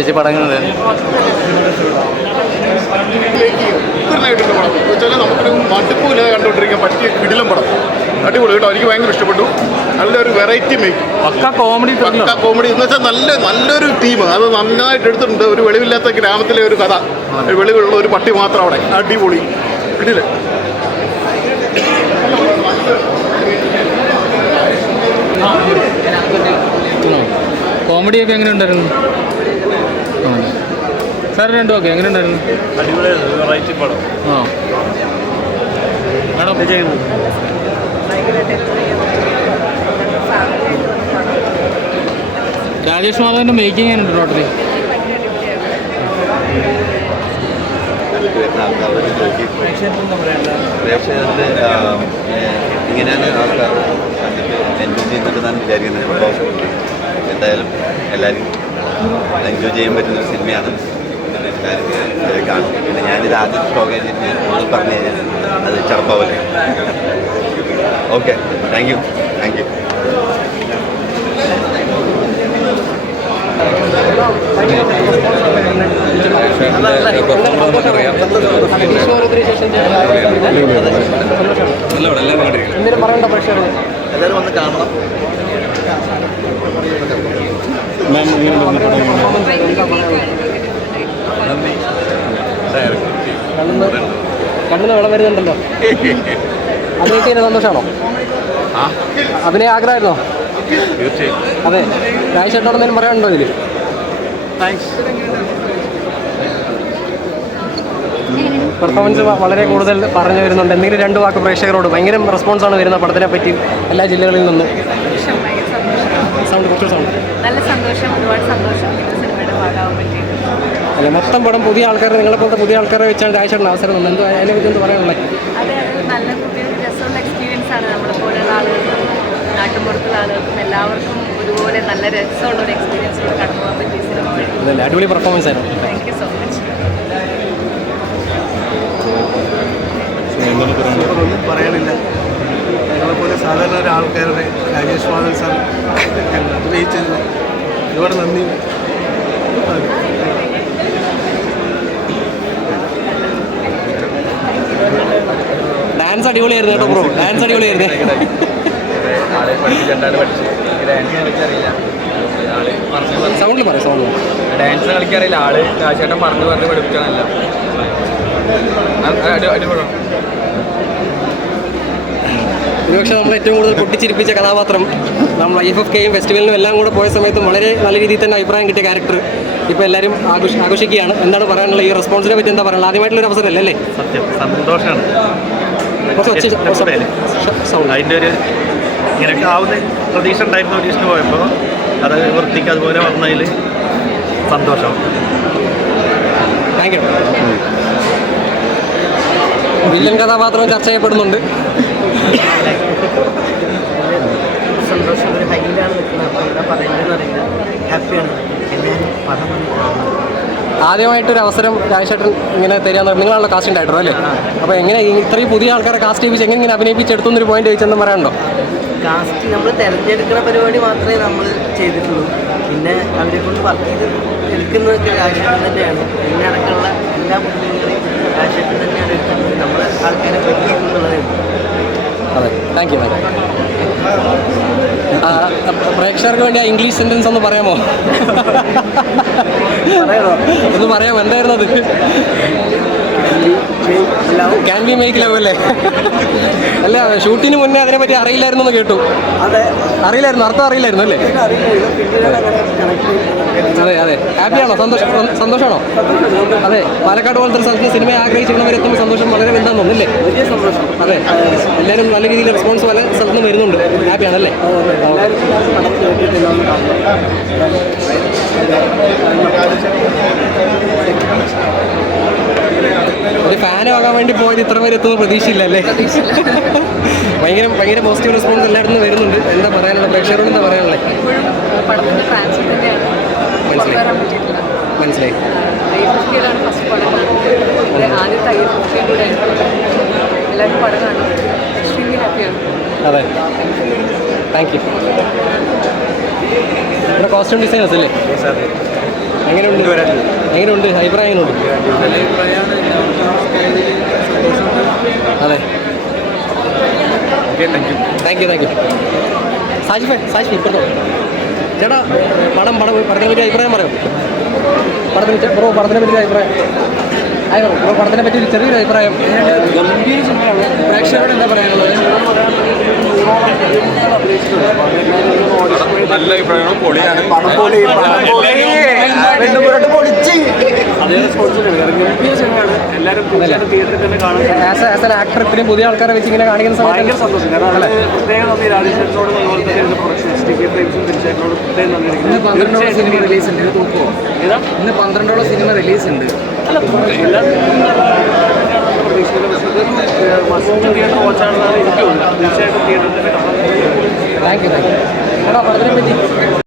ചേച്ചി പടങ്ങൾ നമുക്കൊരു മടുപ്പില്ല കണ്ടുകൊണ്ടിരിക്കാൻ പറ്റിയ കിടിലം പടം. അടിപൊളി കേട്ടോ, എനിക്ക് ഭയങ്കര ഇഷ്ടപ്പെട്ടു. നല്ലൊരു വെറൈറ്റി മേക്ക്, പക്ക കോമഡി എന്ന് വെച്ചാൽ നല്ലൊരു ടീം. അത് നന്നായിട്ട് എടുത്തിട്ടുണ്ട്. ഒരു വെളിവില്ലാത്ത ഗ്രാമത്തിലെ ഒരു കഥ, വെളിവുള്ള ഒരു പട്ടി മാത്രം അവിടെ. അടിപൊളി കിടിലം. കോമഡിയൊക്കെ എങ്ങനെ ഉണ്ടായിരുന്നു സാർ? രണ്ടും ഒക്കെ എങ്ങനെ ഉണ്ടായിരുന്നു? അടിപൊളിയായിരുന്നു, വെറൈറ്റി പടം. ആ മാഡം രാജേഷ് മാധവൻ്റെ മേക്കിംഗ് എങ്ങനെയുണ്ട് ടോട്ടലി? പ്രേക്ഷകരുടെ ഇങ്ങനെയാണ് ആൾക്കാർ എൻജോയ് ചെയ്യുന്നതെന്നാണ് വിചാരിക്കുന്നത്. അപ്പോൾ എന്തായാലും എല്ലാവരും എൻജോയ് ചെയ്യാൻ പറ്റുന്നൊരു സിനിമയാണ്. എല്ലാവരും കാണും. പിന്നെ ഞാനിത് ആദ്യം ഷോ കഴിഞ്ഞിട്ട് ഞാൻ പറഞ്ഞു കഴിഞ്ഞാൽ അത് ചടപ്പാവല്ലേ. Okay, thank you. എല്ലാവരും വന്ന് കാണണം. കണ്ണിന് വെള്ളം വരുന്നുണ്ടല്ലോ. അഭിനയിക്കാൻ സന്തോഷമാണോ? അഭിനയ ആഗ്രഹമായിരുന്നോ? അതെ. രാജേഷേട്ടനോട് എന്തെങ്കിലും പറയാനുണ്ടോ ഇതിൽ? പെർഫോമൻസ് വളരെ കൂടുതൽ പറഞ്ഞു വരുന്നുണ്ട്. എന്തെങ്കിലും രണ്ട് വാക്ക് പ്രേക്ഷകരോട്? ഭയങ്കര റെസ്പോൺസാണ് വരുന്നത് പടത്തിനെ പറ്റി എല്ലാ ജില്ലകളിൽ നിന്നും. നല്ല സന്തോഷം, ഒരുപാട് സന്തോഷം സിനിമയുടെ ഭാഗമാകാൻ പറ്റി. അല്ല, മൊത്തം പടം പുതിയ ആൾക്കാരെ, നിങ്ങളെ പോലത്തെ പുതിയ ആൾക്കാരെ വെച്ചാണ് രാജേഷേട്ടന് അവസരം തന്നത്. എന്തോ അതിനെ പറ്റി എന്ത് പറയാനുള്ളത്? അതെ, അത് നല്ല പുതിയൊരു രസമുള്ള എക്സ്പീരിയൻസ് ആണ്. നമ്മളെ പോലെയുള്ള ആളുകൾക്കും നാട്ടുമ്പുറത്തുള്ള ആളുകൾക്കും എല്ലാവർക്കും ഒരുപോലെ നല്ല രസമുള്ളൊരു എക്സ്പീരിയൻസിലൂടെ കടന്നു പോകാൻ പറ്റിയ സിനിമ. അതല്ലേ, അടിപൊളി പെർഫോമൻസ് ആയിരുന്നു. Thank you so much. ഒന്നും പറയാനില്ല. ഞങ്ങളെപ്പോലെ സാധാരണ ഒരാൾക്കാരുടെ രാജേഷ് മാധവൻ സാർ അഭിനയിച്ചതിന് ഒരുപാട് നന്ദി. ഡാൻസ് അടിപൊളിയായിരുന്നു കേട്ടോ ബ്രോ, ഡാൻസ് അടിപൊളിയായിരുന്നു. സൗണ്ടിൽ പറയാം, സൗണ്ട് ഡാൻസ് കളിക്കാറില്ല ആള്. രാജേട്ടൻ പറഞ്ഞു പഠിപ്പിക്കാനല്ല. അടിപൊളി. ഒരുപക്ഷെ നമ്മൾ ഏറ്റവും കൂടുതൽ പൊട്ടിച്ചിരിപ്പിച്ച കഥാപാത്രം നമ്മൾ IFFKയും ഫെസ്റ്റിവലിനും എല്ലാം കൂടെ പോയ സമയത്തും വളരെ നല്ല രീതിയിൽ തന്നെ അഭിപ്രായം കിട്ടിയ ക്യാരക്ടർ ഇപ്പോൾ എല്ലാവരും ആഘോഷിക്കുകയാണ്. എന്താണ് പറയാനുള്ള ഈ റെസ്പോൺസിനെ പറ്റി? എന്താ പറയുക? ആദ്യമായിട്ടുള്ളൊരു അവസരമല്ലേ അല്ലേ? സത്യം സന്തോഷമാണ്. അതിൻ്റെ ഒരു ഇങ്ങനെയൊക്കെ ആവുന്ന പ്രതീക്ഷ ഉണ്ടായിരുന്നു ഓഡീഷന് പോയപ്പോൾ. അത് വൃത്തിക്ക് അതുപോലെ വന്നതിൽ സന്തോഷം. Thank you. വില്ലൻ കഥാപാത്രം ചർച്ച ചെയ്യപ്പെടുന്നുണ്ട്. സന്തോഷം, ഒരു ഹൈയിലാണ് നിൽക്കുന്നത്. അപ്പോൾ എന്താ പറയുന്നതെന്ന് അറിയില്ല. ഹാപ്പിയാണ്. പിന്നെ ആദ്യമായിട്ടൊരു അവസരം രാജേഷേട്ടൻ ഇങ്ങനെ തരികയെന്ന്, നിങ്ങളാണല്ലോ കാസ്റ്റിംഗ് ഡയറക്ടർ അല്ലേ? അപ്പോൾ എങ്ങനെ ഇത്രയും പുതിയ ആൾക്കാരെ കാസ്റ്റ് ചെയ്യിപ്പിച്ച് എങ്ങനെ അഭിനയിപ്പിച്ചെടുത്തുന്നൊരു പോയിന്റ് ചോദിച്ചെന്ന് പറയാനുണ്ടോ? കാസ്റ്റ് നമ്മൾ തിരഞ്ഞെടുക്കുന്ന പരിപാടി മാത്രമേ നമ്മൾ ചെയ്തിട്ടുള്ളൂ. പിന്നെ അവരെ കൊണ്ട് വർക്ക് ചെയ്ത് എടുക്കുന്നതൊക്കെ രാജേഷേട്ടൻ തന്നെയാണ്. പിന്നെ അടക്കമുള്ള എല്ലാ പുതുമകളെയും രാജേഷേട്ടൻ തന്നെയാണ് എടുക്കുന്നത്. നമ്മളെ ആൾക്കാരെ പറ്റിയിട്ടുള്ളതേ. അതെ, താങ്ക് യു. പ്രേക്ഷകർക്ക് വേണ്ടി ആ ഇംഗ്ലീഷ് സെൻറ്റൻസ് ഒന്ന് പറയാമോ? ഒന്ന് പറയാമോ? എന്തായിരുന്നു അത്? ക്യാൻ ബി മേക്ക് ലവ് അല്ലേ? അല്ല, ഷൂട്ടിന് മുന്നേ അതിനെപ്പറ്റി അറിയില്ലായിരുന്നു എന്ന് കേട്ടു. അറിയില്ലായിരുന്നു, അർത്ഥം അറിയില്ലായിരുന്നു അല്ലേ? അതെ അതെ. ഹാപ്പിയാണോ? സന്തോഷമാണോ? അതെ, പാലക്കാട് പോലത്തെ ഒരു സ്ഥലത്ത് സിനിമയെ ആഗ്രഹിച്ചിരുന്നവരെത്തുമ്പോൾ സന്തോഷം വളരെ വലുതാന്ന് തോന്നുന്നില്ലേ? അതെ, എല്ലാവരും നല്ല രീതിയിൽ റെസ്പോൺസ് പല സ്ഥലത്തും വരുന്നുണ്ട്. ഹാപ്പിയാണല്ലേ? ഒരു ഫാന് വാങ്ങാൻ വേണ്ടി പോയത് ഇത്ര പേര് എത്തുന്ന പ്രതീക്ഷയില്ല അല്ലേ? ഭയങ്കര പോസിറ്റീവ് റെസ്പോൺസ് എല്ലായിടത്തും വരുന്നുണ്ട്. എന്താ പറയാനുള്ള പ്രേക്ഷകരോട്? എന്താ പറയാനുള്ളത്? മനസ്സിലായി. അതെ, താങ്ക് യു. ഇവിടെ കോസ്റ്റ്യൂം ഡിസൈനേഴ്സ് അല്ലേ? എങ്ങനെയുണ്ട് എങ്ങനെയുണ്ട് അഭിപ്രായം എങ്ങനെയുണ്ട്? അതെ, താങ്ക് യു. സാജിഫ് ഇപ്പുറത്തോ ചേട്ടാ, പടത്തിനെ പറ്റി അഭിപ്രായം പറയോ? പടത്തിനെ പറ്റി അഭിപ്രായം പടത്തിനെ പറ്റി ചെറിയൊരു അഭിപ്രായം. ഗംഭീര സിനിമയാണ്. പ്രേക്ഷകരോട് എന്താ പറയാനുള്ളത്? നല്ല അഭിപ്രായമാണ്. പൊളിയാണ്. ആസ് ആൻ ആക്ടർ ഇത്രയും പുതിയ ആൾക്കാരെ വെച്ച് ഇങ്ങനെ കാണിക്കുന്ന സമയത്ത് സന്തോഷം. പ്രത്യേകം നന്ദി രാജേശ്വരനോടും അതുപോലെ തന്നെ ഇതിന്റെ പ്രൊഡക്ഷൻസ് ടി കെ പ്രേംസും തീർച്ചയായിട്ടും പ്രത്യേകം നന്ദി. ഇന്ന് 12 സിനിമ റിലീസ് ഉണ്ട്. ഇത് തൂക്കുമോ? ഇന്ന് 12 സിനിമ റിലീസ് ഉണ്ട്. മസ്റ്റ് തിയേറ്റർ വാച്ചാണെന്നാണ് എനിക്ക് തോന്നുന്നത്. തീർച്ചയായിട്ടും തിയേറ്ററിൽ തന്നെ കാണാൻ. Thank you. ചേട്ടാ, പടത്തിനെ പറ്റി